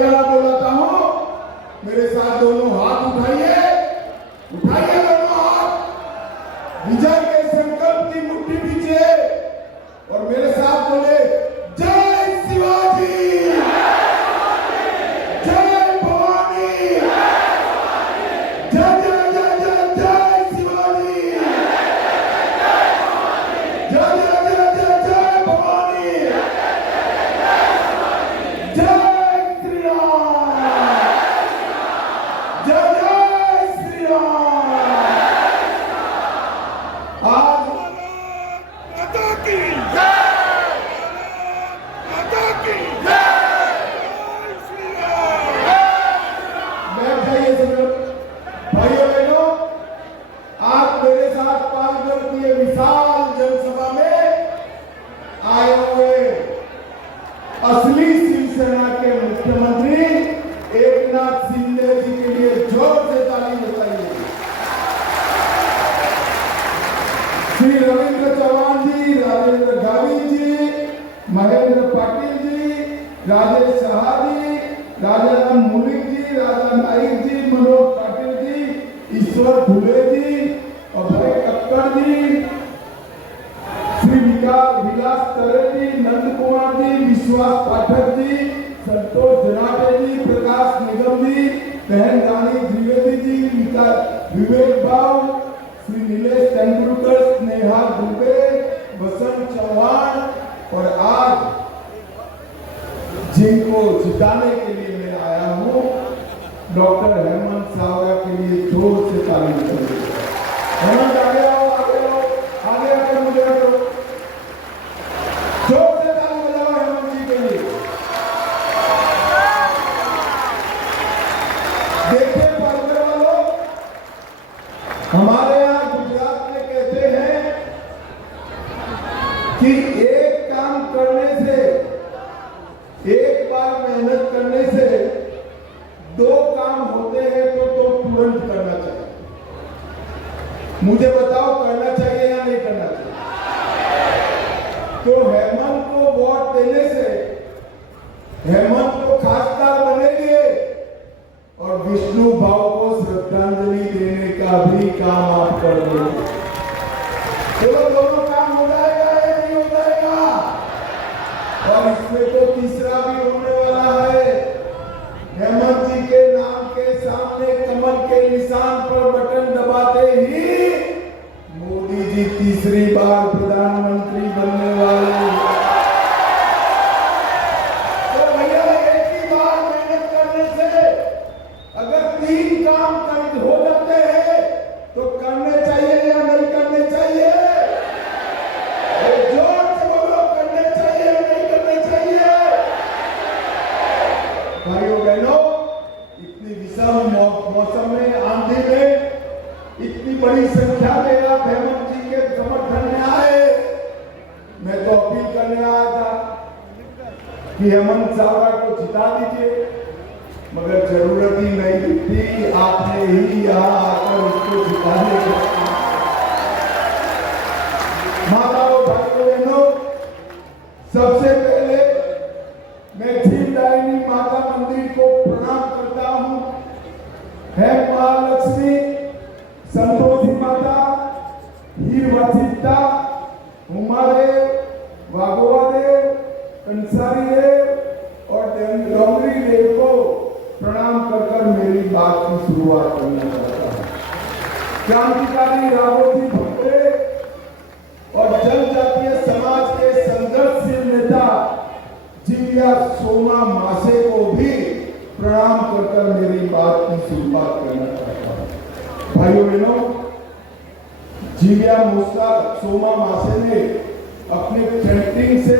बोलाता हूं, मेरे साथ दोनों हाथ उठाइए, उठाइए दोनों हाथ, विजय के संकल्प की मुट्ठी पीछे और मेरे साथ बोले जय शिवाजी, जय भवानी, जय जय जय जय जय शिवाजी, जय जय जय जय जय भवानी, जय श्री राम, जय जय श्री राम। आज माता की जय, माता की जय, श्री राम। बैठ जाइए सब लोग। भाइयों बहनों, आज मेरे साथ पालघर की ये विशाल जनसभा में आए हुए असली शिवसेना के मुख्यमंत्री एकनाथ शिंदे जी के लिए जोर से ताली बजाइए। श्री रविंद्र चौहान जी, राजेंद्र गावित जी, महेंद्र पाटिल जी, राजेश शाह जी, राजाराम मौलिक जी, राजा नाइक जी, मनोज पाटिल जी, ईश्वर फुले जी, अभय कक्कड़ जी, श्री विलास तरे जी, नंद कुमार जी, विश्वास पाठक जी, संतोष जनाटे जी, प्रकाश निगम जी, बहन रानी द्विवेदी जी, विवेक बाव, श्री नीलेश तेंदुलकर, स्नेहा दुबे, बसंत चौहान और आज जिनको जिताने के लिए मैं आया हूं डॉक्टर हेमंत सावरा के लिए जोर से ताली बजाइए। हेमंत आगे आओ, आगे आओ, आगे आकर मुझे करो, जोर से ताली बजाओ हेमंत जी के लिए। देखिए पालघर वालों, हमारे यहाँ गुजरात में कहते हैं कि एक काम करने से, एक बार मेहनत करने से दो काम होते हैं तो तुरंत करना चाहिए। मुझे बताओ करना चाहिए या नहीं करना चाहिए? तो हेमंत को वोट देने से हेमंत को खासदार बनेंगे और विष्णु भाव को श्रद्धांजलि देने का भी काम आप कर देंगे। चलो दोनों काम हो जाएगा या नहीं हो जाएगा? और इसमें तो तीसरा भी होने वाला है। हेमंत जी के नाम के सामने कमल के निशान पर बटन दबाते ही मोदी जी तीसरी बार प्रधानमंत्री बनने वाले हैं। तो भैया एक ही बार मेहनत करने से अगर तीन काम हो जाते हैं तो करने चाहिए या नहीं करने चाहिए? जोर से बोलो, करने चाहिए या नहीं करने चाहिए? भाइयों बहनों, इतनी विषम मौसम में, आंधी में इतनी बड़ी संख्या में आप हेमंत जी के समर्थन में आए। मैं तो अपील करने आया था कि हेमंत सावरा को जिता दीजिए, मगर जरूरत ही नहीं थी, आपने ही यहाँ आकर उसको जिताने का। माताओं भाइयों बहनों, सबसे पहले मैं झीलदायिनी माता मंदिर को प्रणाम करता हूं। है महालक्ष्मी, संतोषी माता, हीरवाचिता, उमादेव, वाघोवादेव, कंसारी देव और डोंगरी देव को प्रणाम कर मेरी बात की शुरुआत करना चाहता हूं। क्रांतिकारी राघोजी भोसले और जनजातीय समाज के संघर्षशील नेता जीविया सोमा मासे को भी प्रणाम कर मेरी बात की शुरुआत करना चाहता हूं। भाइयों बहनों, जीविया सोमा मासे ने अपने पेंटिंग से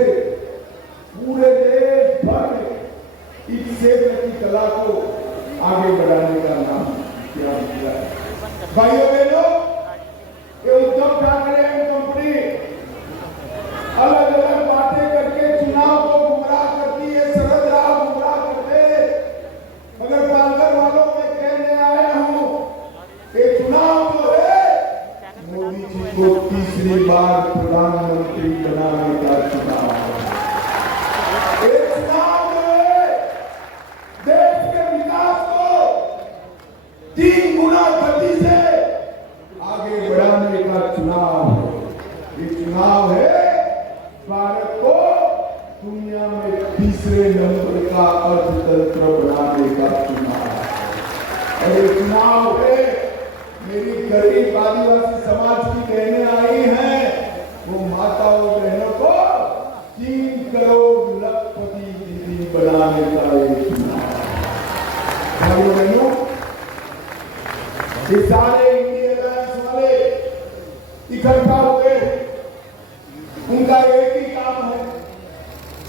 पूरे देश भर में इस क्षेत्र की कला को आगे बढ़ाने का नाम किया है। भाइयों बहनों, ये उद्धव ठाकरे कंपनी अलग अलग बातें करके चुनाव को गुमराह करती है, शरद राव गुमराह करते, मगर पालघर वालों में कहने आया हूं कि चुनाव जो है मोदी जी को तीसरी बार प्रधानमंत्री बनाने का चुनाव है। एक चुनाव जो है स्वतंत्र बनाने का चुनाव है। और ये चुनाव है, मेरी गरीब आदिवासी समाज की बहनें आई हैं, वो माताओं बहनों को 3 करोड़ लखपति दीदी बनाने का ये चुनाव है। भाइयों बहनों, ये सारे इंडिया अलायंस वाले इकट्ठा हुए, उनका एक ही काम है,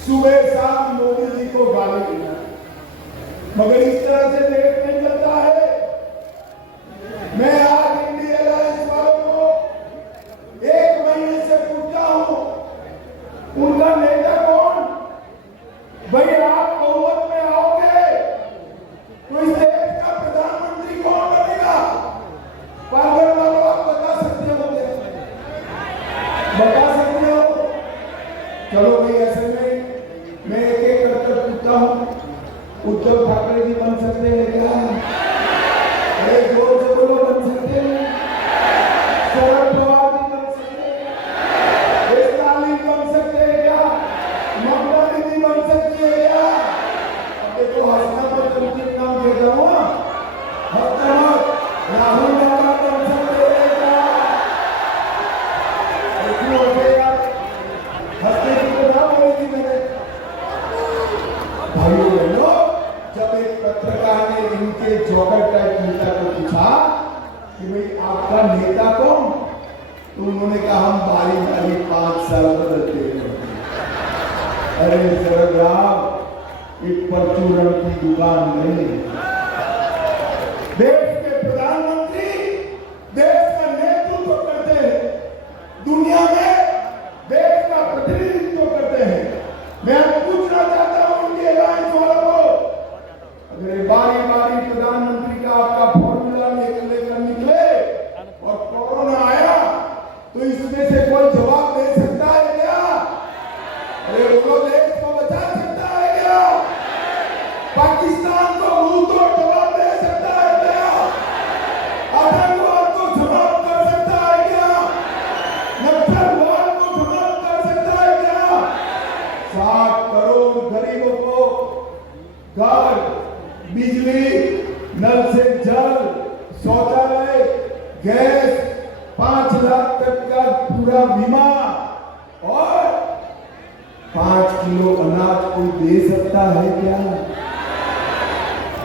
सुबह शाम मोदी जी को गाली देना। मगर इस तरह से देश नहीं चलता है। मैं आज इंडिया अलायंस वालों को 1 महीने से पूछता हूं, उनका नेता कौन? भाई आप बहुमत में आओगे तो इस देश का प्रधानमंत्री कौन बनेगा? पागल वालों, आप बता सकते हो क्या? बता सकते हो? चलो भाई, ऐसे में मैं एक एक करके पूछता हूं, उद्धव ठाकरे जी बन सकते हैं क्या? अरे जोर से बोलो, बन सकते हैं? शरद पवार जी बन सकते हैं? स्टालिन बन सकते हैं क्या? ममता दीदी बन सकती है क्या? अब देखो, हंसना पर तुमसे नाम दे रहा हूं, हंसना मत। राहुल बाबा बन सकते हैं क्या? क्यों होते यार? हंसने की तो ना बोली थी मैंने। भाइयों बहनों, जब एक पत्रकार ने इनके जॉगर टाइप नेता को पूछा कि भाई आपका नेता कौन, तो उन्होंने कहा हम बारी बारी 5 साल बदलते हैं। अरे शरद राव, एक परचूरन की दुकान नहीं। देश के प्रधानमंत्री देश का नेतृत्व करते हैं, दुनिया में देश का प्रतिनिधित्व करते हैं। मैं पूछना चाहता हूं उनके अलायंस वालों को, अगर बारी बारी प्रधानमंत्री का आपका फॉर्मूला लेकर निकले और कोरोना आया तो इसमें से कोई जवाब दे सकता है क्या? अरे बोलो, देश को बचा सकता है क्या? पाकिस्तान को मुंह तोड़ जवाब दे सकता है क्या? आतंकवाद को समाप्त कर सकता है क्या? नक्सलवाद को समाप्त कर सकता है क्या? 7 करोड़ गरीबों को घर, बिजली, नल से जल, शौचालय, गैस, 5 लाख तक का पूरा बीमा और 5 किलो अनाज कोई दे सकता है क्या?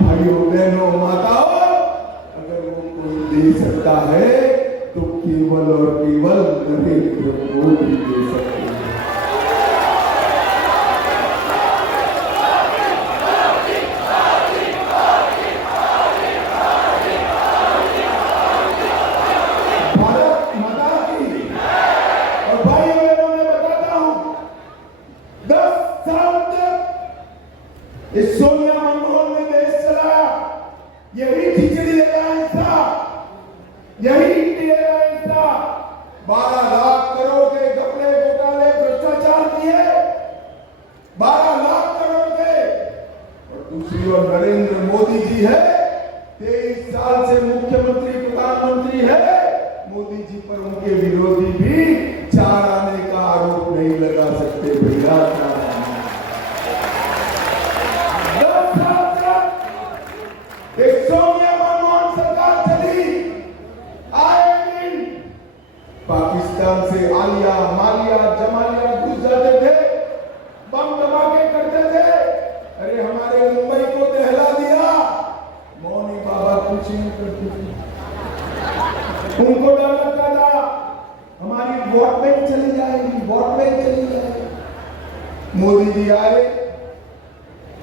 भाइयों बहनों माताओं, अगर वो कोई दे सकता है तो केवल और केवल नरेंद्र मोदी दे सकते हैं। भारत माता की। और भाइयों बहनों, मैं बताता हूं, 10 साल तक इस सोनिया मनमोहन ने देश चलाया। यही खिचड़ी अलायंस था, यही इंडिया अलायंस था। 12 लाख करोड़ के घपले, घोटाले, भ्रष्टाचार किए, 12 लाख करोड़ के। और दूसरी ओर नरेंद्र मोदी जी है, 23 साल से मुख्यमंत्री, प्रधानमंत्री है। मोदी जी पर उनके विरोधी भी 4 आने का आरोप नहीं लगा सकते भैया। 10 साल तक एक सोनिया मनमोहन सरकार चली, आए दिन पाकिस्तान से आलिया, मालिया, जमालिया घुस जाते थे, बम धमाके करते थे। अरे हमारे मुंबई को दहला दिया, मौनी बाबा कुछ नहीं करते थे। उनको डर लगता था हमारी वोट बैंक चली जाएगी, वोट बैंक चली जाएगी। मोदी जी आए,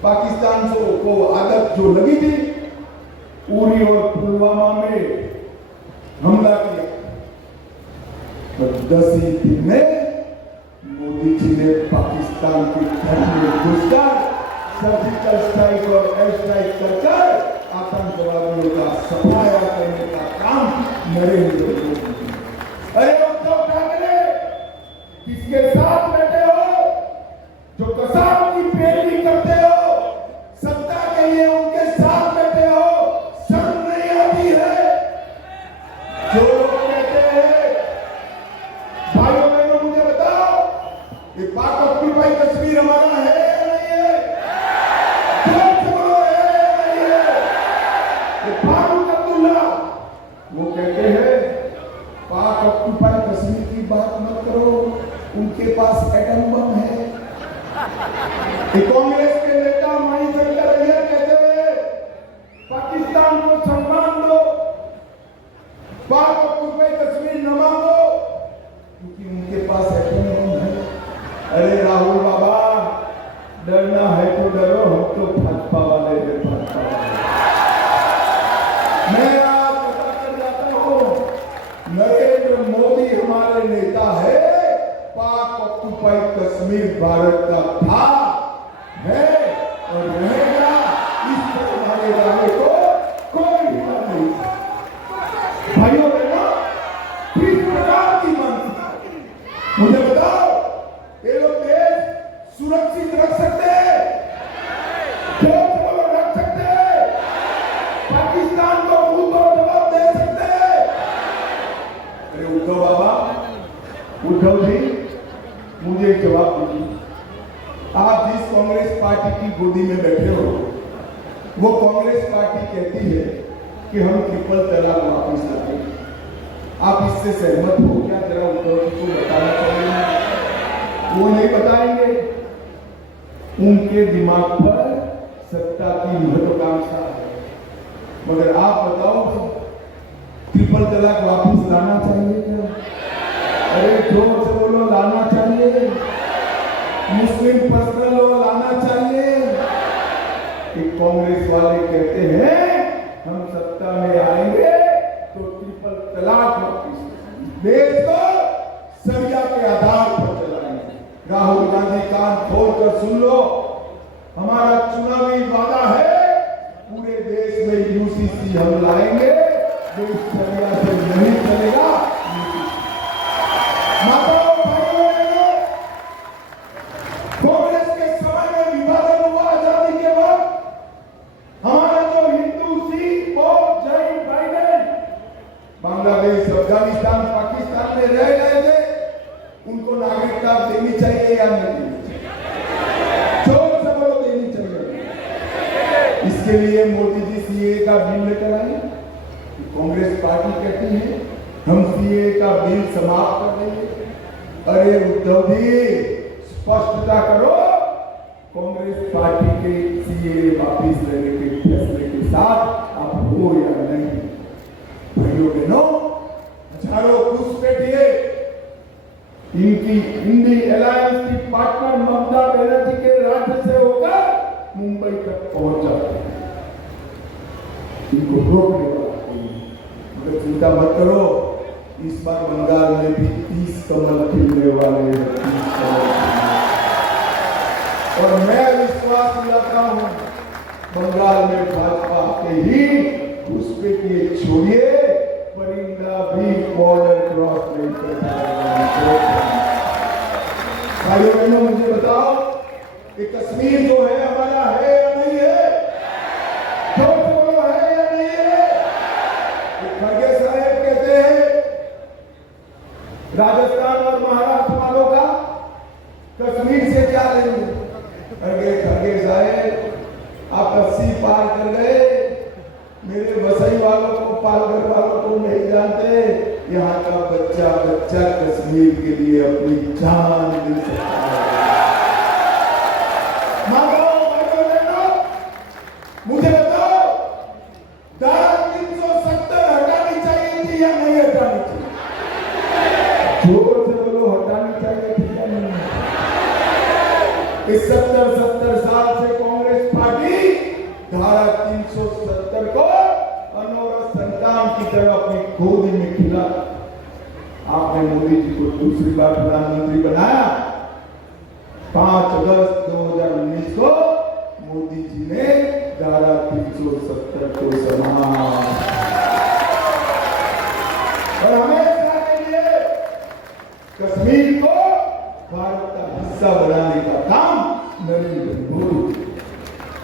पाकिस्तान को आदत जो लगी थी, उरी और पुलवामा में हमला किया। तो 10 ही दिन में मोदी जी ने पाकिस्तान के घर में घुसकर सर्जिकल स्ट्राइक और एयर स्ट्राइक कर आतंकवादियों का सफाया करने का काम नरेंद्र मोदी। अरे उद्धव ठाकरे, किसके साथ बैठे हो? जो कसाब की पैरवी करते हो, सत्ता के लिए उनके साथ बैठे हो, शर्म नहीं आती है? जो लोग कहते हैं, भाइयों बहनों मुझे बताओ, ये पाक अब्दुल भाई तस्वीर हमारा है या नहीं है? जोर से बोलो, पार्टी की गोदी में बैठे हो, वो कांग्रेस पार्टी कहती है कि हम ट्रिपल तलाक वापस लाएंगे। आप इससे सहमत हो क्या? जरा उद्धव जी को बताना चाहिए। वो नहीं बताएंगे। उनके दिमाग पर सत्ता की महत्वाकांक्षा है। मगर आप बताओ, ट्रिपल तलाक वापस लाना चाहिए क्या? अरे जोर से बोलो, लाना चाहिए। मुस्लिम पर्सनल लॉ लाना चाहिए। कि कांग्रेस वाले कहते हैं हम सत्ता में आएंगे तो ट्रिपल तलाक वापस, देश को सरिया के आधार पर चलाएंगे। राहुल गांधी कान खोलकर सुन लो, हमारा चुनावी वादा है, पूरे देश में यूसीसी हम लाएंगे। देश सरिया से नहीं चलेगा। माताओं भाइयों बहनों, कांग्रेस के समय में विभाजन हुआ आजादी के बाद। हमारा जो हिंदू, सिख, बौद्ध, जैन भाई बहन बांग्लादेश, अफगानिस्तान, पाकिस्तान में रह रहे थे, उनको नागरिकता देनी चाहिए या नहीं देनी चाहिए? जोर से बोलो, देनी चाहिए। इसके लिए मोदी जी सीए का बिल लेकर आए। कांग्रेस पार्टी कहती है हम सीए का बिल समाप्त कर देंगे। अरे उद्धव जी, स्पष्टता करो, कांग्रेस पार्टी के सीए वापस लेने के फैसले के साथ आप हो या नहीं? भाइयों बहनों, हजारों घुसपैठिए इनकी इंडी अलायंस की पार्टनर ममता बनर्जी के राज्य से होकर मुंबई तक पहुंच जाते हैं। इनको रोकने वाला कोई नहीं। मगर चिंता मत करो, इस बार बंगाल में भी 30 कमल खिलने वाले हैं। और मैं विश्वास दिलाता हूं, बंगाल में भाजपा के ही घुसपैठिए छोड़िए, परिंदा भी बॉर्डर क्रॉस नहीं कर पाएगा। भाइयों बहनों, मुझे बताओ कि कश्मीर जो है हमारा है या नहीं है? जो है या नहीं है? खड़गे साहब कहते हैं राजस्थान और महाराष्ट्र वालों का कश्मीर से क्या लेंगे? खड़गे साहब, आप 80 पार कर गए, मेरे वसई वालों को, पालघर वालों को नहीं जानते। यहाँ का बच्चा बच्चा कश्मीर के लिए अपनी जान दे सकता है। मुझे बताओ, धारा 370 हटानी चाहिए थी या नहीं हटानी चाहिए? जोर से बोलो, हटानी चाहिए थी या नहीं? इस 70 साल से कांग्रेस पार्टी धारा 370 को अनौरत संतान की तरह अपनी गोदी में खिला। आपने मोदी जी को दूसरी बार प्रधानमंत्री बनाया। 5 अगस्त 2019 को मोदी जी ने धारा 370 को समाप्त, और हमेशा के लिए कश्मीर को भारत का हिस्सा बनाने का काम नरेंद्र मोदी।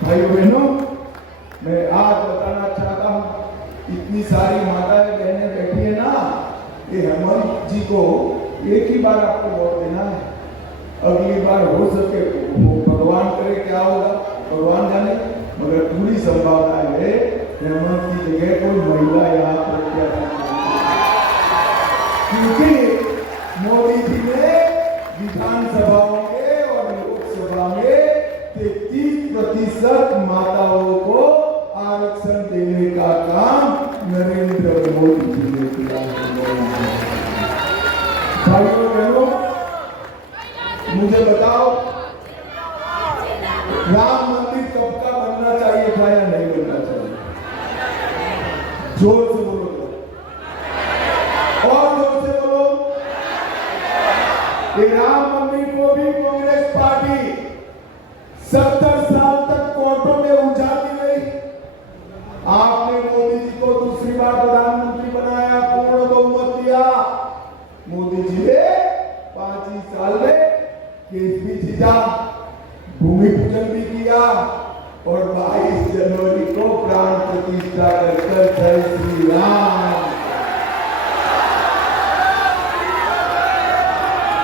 भाइयों बहनों, मैं आज बताना चाहता हूं, इतनी सारी माताएं बहनें बैठी है ना, ये हेमंत जी को एक ही बार आपको वोट देना है। अगली बार हो सके वो भगवान करे क्या होगा, भगवान जाने, मगर पूरी संभावना है हेमंत की जगह कोई महिला यहाँ प्रत्याशी, क्योंकि मोदी जी ने विधानसभाओं में और लोकसभा में 33% माताओं को आरक्षण देने का काम नरेंद्र मोदी जी ने किया है। भाइयों बहनों, मुझे बताओ, राम मंदिर कब का बनना चाहिए था या नहीं बनना चाहिए? जोर से बोलो, और जोर से बोलो। राम मंदिर को भी कांग्रेस पार्टी 70 साल तक कोर्टों में उलझाती रही। आपने मोदी जी को दूसरी बार प्रधानमंत्री बनाया, पूर्ण बहुमत दिया। मोदी जी ने 5 ही साल में केस भी जीता, भूमि पूजन भी किया, और 22 जनवरी को प्राण प्रतिष्ठा कर जय श्री राम।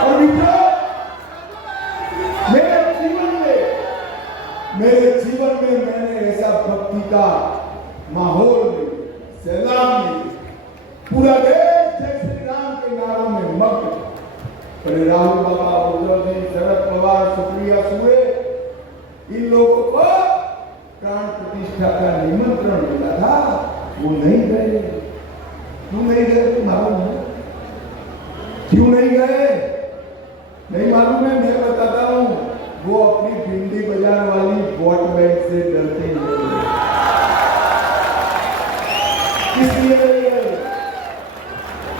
और मित्रों, मेरे जीवन में का माहौल में, सैलाब में पूरा देश जय श्री राम के नारों में मग्न। अरे राहुल बाबा, उद्धव जी, शरद पवार, सुप्रिया सुळे, इन लोगों को प्राण प्रतिष्ठा का निमंत्रण मिला था, वो नहीं गए। क्यों नहीं गए तो मालूम है? क्यों नहीं गए नहीं मालूम है? मैं बताता हूं, वो अपनी भिंडी बाजार वाली वोट बैंक से डरते हैं। इसलिए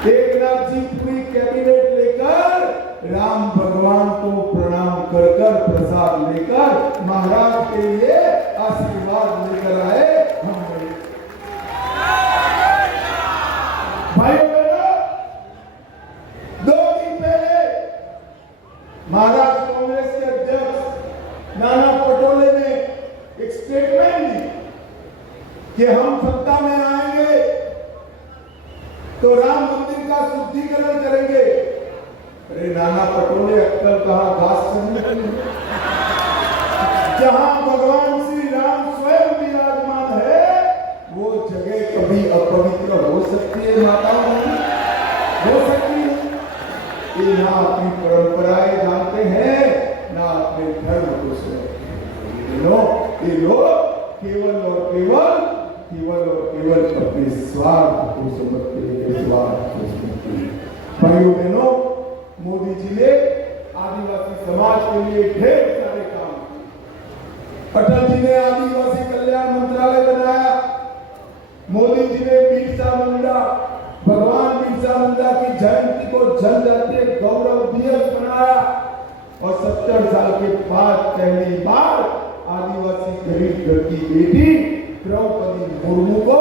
एकनाथ जी पूरी कैबिनेट लेकर राम भगवान को प्रणाम कर कर प्रसाद लेकर महाराज के लिए आशीर्वाद लेकर आए। हम भाइयों बहनों, 2 दिन पहले महाराष्ट्र कांग्रेस के अध्यक्ष नाना पटोले ने एक स्टेटमेंट दी कि हम सत्ता में आएंगे तो राम मंदिर का शुद्धिकरण करेंगे। अरे नाना पटोले, अक्कल कहां, घास चलने के लिए? जहां भगवान श्री राम स्वयं विराजमान है, वो जगह कभी अपवित्र हो सकती है? माताओं हो सकती है? ये ना अपनी परंपराएं जानते हैं, ना अपने धर्म को समझते। ये लोग केवल और केवल अपने स्वार्थ को समझते हैं, स्वार्थ को समझते हैं। भाइयों बहनों, मोदी जी ने आदिवासी समाज के लिए ढेर सारे काम किए। अटल जी ने आदिवासी कल्याण मंत्रालय बनाया। मोदी जी ने बिरसा मुंडा, भगवान बिरसा मुंडा की जयंती को जनजातीय गौरव दिवस बनाया और 70 साल के बाद पहली बार आदिवासी गरीब घर की बेटी द्रौपदी मुर्मू को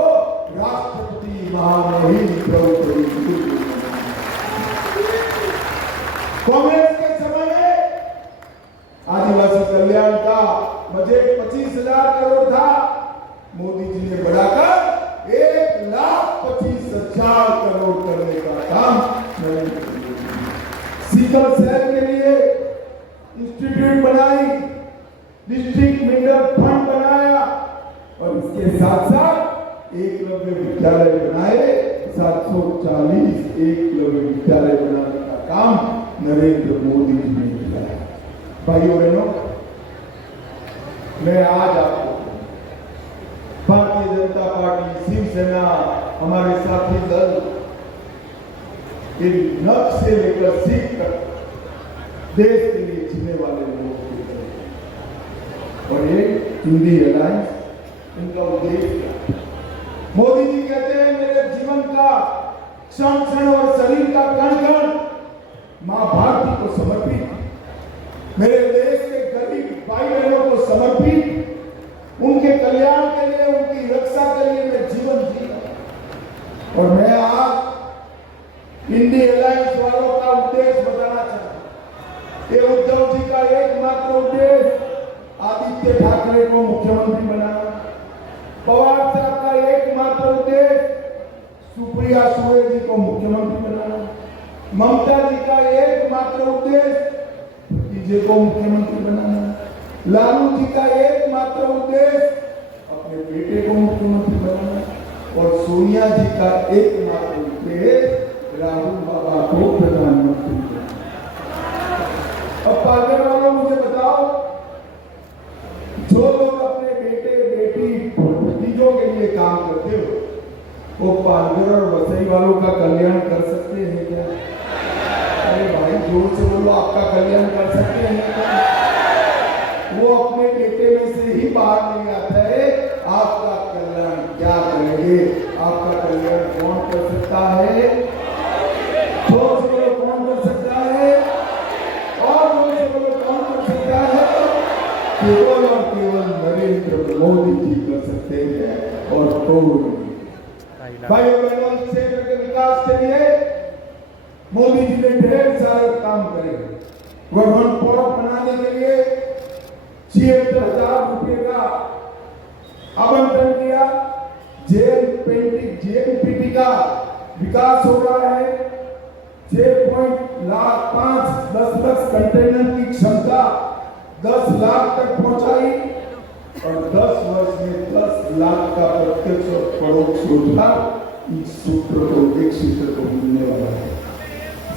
राष्ट्रपति महामहिम द्रौपदी मुर्मू। कांग्रेस के समय में आदिवासी कल्याण का बजट 25,000 करोड़ था। मोदी जी ने बढ़ाकर 1,25,000 करोड़ करने का काम सीकर शहर के लिए इंस्टीट्यूट बनाई, डिस्ट्रिक्ट मिनरल फंड बनाया और इसके साथ साथ एकलव्य विद्यालय बनाए। 740 एकलव्य विद्यालय बनाने का काम नरेंद्र मोदी जी ने किया है। भाइयों बहनों, मैं आज आपको भारतीय जनता पार्टी, शिवसेना, हमारे साथी दल, इन नख से लेकर सीख तक देश के लिए जीने वाले लोग और ये इंडी अलायंस, इनका उद्देश्य क्या? मोदी जी कहते हैं मेरे जीवन का क्षण क्षण और शरीर का कण कण मां भारती को समर्पित, मेरे देश के गरीब भाई बहनों को समर्पित, उनके कल्याण के लिए, उनकी रक्षा के लिए मैं जीवन जी रहा हूं। और मैं आज इंडी अलायंस वालों का उद्देश्य बताना चाहता हूं। ये उद्धव जी का एकमात्र उद्देश्य आदित्य ठाकरे को मुख्यमंत्री बनाना, पवार साहब का एकमात्र उद्देश्य सुप्रिया सुळे जी को मुख्यमंत्री बनाना, ममता जी का एकमात्र उद्देश्य भतीजे को मुख्यमंत्री बनाना, लालू जी का एकमात्र उद्देश्य अपने बेटे को मुख्यमंत्री बनाना और सोनिया जी का एकमात्र उद्देश्य राहुल बाबा को प्रधानमंत्री बनाना। अब पालघर वालों मुझे बताओ, जो लोग अपने बेटे बेटी भतीजों के लिए काम करते हो, वो पालघर और वसई वालों का कल्याण कर सकते हैं क्या? अरे भाई जोर से बोलो, आपका कल्याण कर सकते हैं क्या? वो अपने बेटे में से ही बाहर नहीं आता है, आपका कल्याण क्या करेंगे? आपका कल्याण कौन कर सकता है? जोर से बोलो, कौन कर सकता है? और जोर से बोलो, कौन कर सकता है? केवल और केवल नरेंद्र मोदी जी कर सकते हैं और कोई। भाइयों बहनों, क्षेत्र के विकास के लिए मोदी जी ने ढेर सारे काम करे। गवर्नमेंट पार्क बनाने के लिए 76,000 रुपए का आवंटन किया। जेएनपीटी का विकास हो रहा है। 6.5 कंटेनर की क्षमता 10 लाख तक पहुंचाई। और 10 वर्ष में 10 लाख का प्रत्यक्ष और परोक्ष रोजगार इस सूत्र को मिलने वाला है।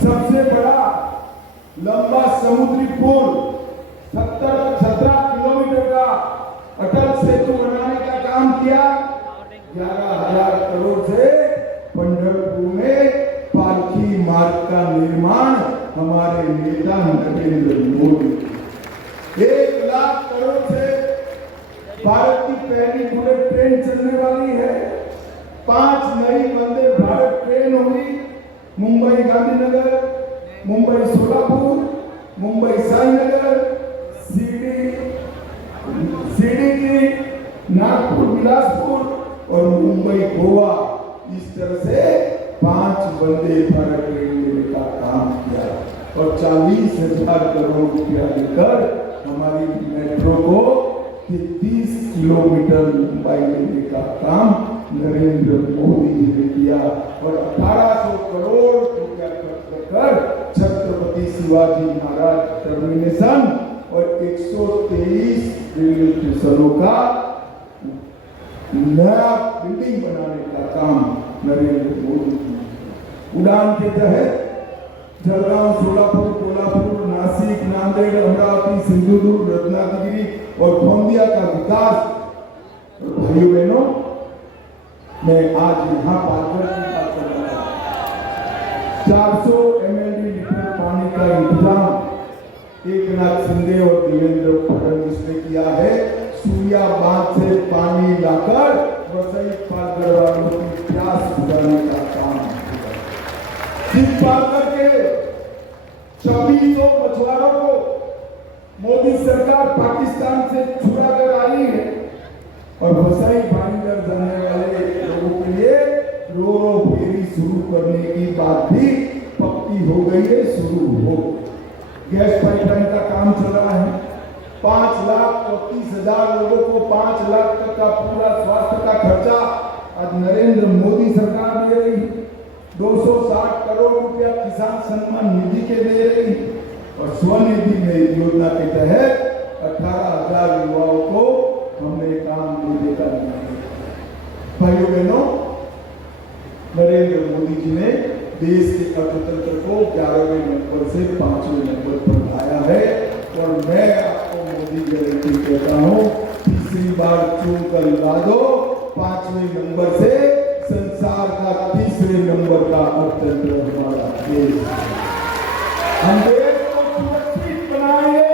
सबसे बड़ा लंबा समुद्री पुल 17 किलोमीटर का अटल सेतु बनाने का काम किया। 11,000 करोड़ से पंढरपुर में पालकी मार्ग का निर्माण हमारे नेता नरेंद्र मोदी। 1 लाख करोड़ से भारत की पहली बुलेट ट्रेन चलने वाली है। 5 नई वंदे भारत ट्रेन होगी। मुंबई गांधीनगर, मुंबई सोलापुर, मुंबई साईनगर, सीडीडी, नागपुर बिलासपुर और मुंबई गोवा। इस तरह से 5 वंदे भारत ट्रेन लेने का काम किया और 40,000 करोड़ रुपया लेकर हमारी मेट्रो को 30 किलोमीटर मुंबई लेने का काम नरेंद्र मोदी जी ने किया और 1800 करोड़ रुपया खर्च कर छत्रपति शिवाजी महाराज टर्मिनेशन और 123 रेलवे स्टेशनों का नया बिल्डिंग बनाने का काम नरेंद्र मोदी जी। उड़ान के तहत जलगांव, सोलापुर, कोल्हापुर, नासिक, नांदेड़, अमरावती, सिंधुदुर्ग, रत्नागिरी और गोंदिया का विकास। भाइयों बहनों, मैं आज यहाँ पालघर की बात कर रहा हूँ। 400 MLD लीटर पानी का इंतजाम एकनाथ शिंदे और देवेंद्र फडणवीस ने किया है। सूर्या बांध से पानी लाकर वसई पालघर वालों की प्यास बुझाने का काम पालघर के 2600 मछुआरों को मोदी सरकार पाकिस्तान से छुड़ा कर आई है और वसई भाईंदर जाने वाले लोगों के लिए रो फेरी शुरू करने की बात भी पक्की हो गई है, शुरू हो। गैस पाइपलाइन का काम चल रहा है। 5,34,000 लोगों को 5 लाख तक का पूरा स्वास्थ्य का खर्चा आज नरेंद्र मोदी सरकार दे रही है। 260 करोड़ रुपया किसान सम्मान निधि के दे रही और स्वनिधि में योजना के तहत 18,000 युवाओं को हमने काम देने का निर्णय। भाइयों बहनों, नरेंद्र मोदी जी ने देश के अर्थतंत्र को 11वें नंबर से 5वें नंबर पर लाया है और मैं आपको मोदी गारंटी कहता हूँ, तीसरी बार चुन कर ला दो, 5वें नंबर से संसार का 3रे नंबर का अर्थतंत्र हमारा देश। हम देश को सुरक्षित बनाएंगे,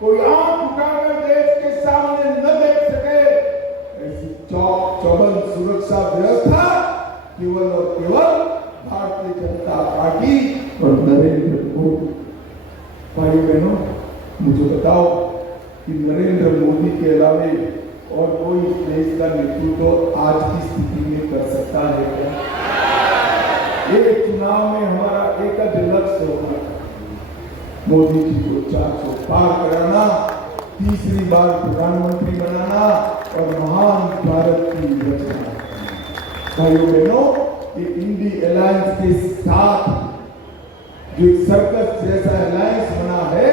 कोई आंख उठाकर देश के सामने न देख सके ऐसी चौबंद सुरक्षा व्यवस्था केवल और केवल भारतीय जनता पार्टी और नरेंद्र मोदी। भाई बहनों, मुझे बताओ कि नरेंद्र मोदी के अलावा और कोई देश का नेतृत्व आज की स्थिति में कर सकता है क्या? ये चुनाव में हमारा एक लक्ष्य होगा, मोदी जी को 400 पार कराना, तीसरी बार प्रधानमंत्री बनाना और महान भारत की रचना। भाइयों बहनों, ये इंडी अलायंस के साथ जो एक सर्कस जैसा अलायंस बना है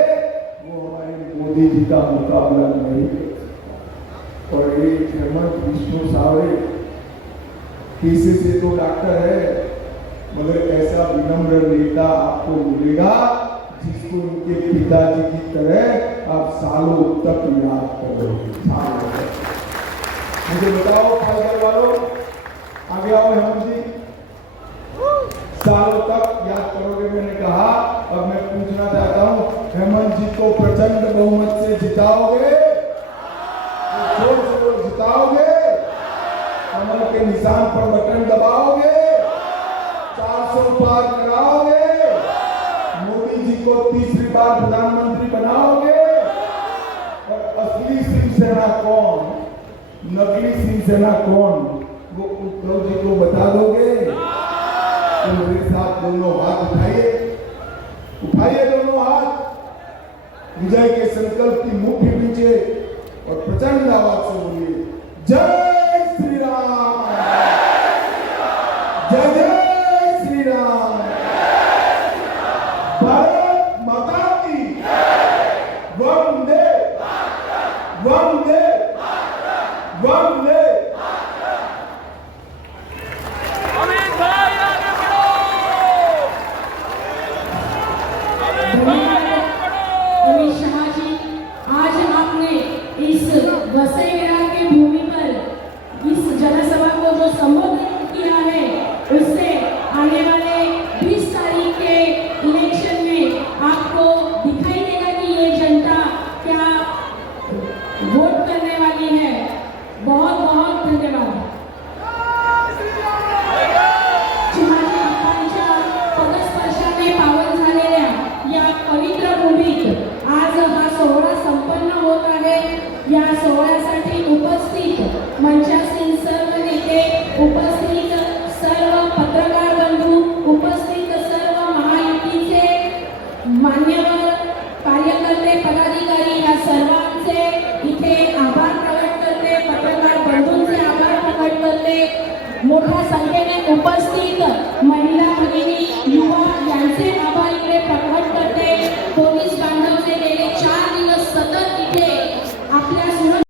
वो हमारे मोदी जी का मुकाबला नहीं है। और ये हेमंत विष्णु सावरे पेशे से तो डॉक्टर है, मगर ऐसा विनम्र नेता आपको मिलेगा जिसको उनके पिताजी की तरह आप सालों तक याद करोगे। मुझे बताओ पालघर वालों, आगे आओ हेमंत जी, सालों तक याद करोगे मैंने कहा। अब मैं पूछना चाहता हूँ, हेमंत जी को प्रचंड बहुमत से जिताओगे? जोर से जिताओगे? कमल के निशान पर बटन दबाओगे? 400 पार कराओगे? मोदी जी को तीसरी बार प्रधानमंत्री बनाओगे? और असली शिवसेना कौन, नकली शिवसेना कौन, वो उद्धव जी को बता दोगे? तो मेरे साथ दोनों हाथ उठाइए, उठाइए दोनों हाथ, विजय के संकल्प की मुट्ठी पीछे और प्रचंड आवाज से बोलिए, जय श्री राम, जय जय श्री राम, भारत माता की, वंदे वंदे धन्यवाद. शिवाजी बापांच्या पदस्पर्शाने पावन झालेल्या या पवित्र भूमीत आज हा सोहळा संपन्न होत आहे. या सोहळ्यासाठी उपस्थित मंचासीन सर्व नेते, उपस्थित सर्व पत्रकार बंधू, उपस्थित सर्व महायुतीचे मान्यवर कार्यकर्ते, पदाधिकारी या सर्वांचे इथे आभार प्रकट करते. पत्रकार बंधूंचे आभार प्रकट करते. मोठ्या संख्येने उपस्थित महिला, भगिनी, युवा यांचे आभार इकडे प्रकट करते.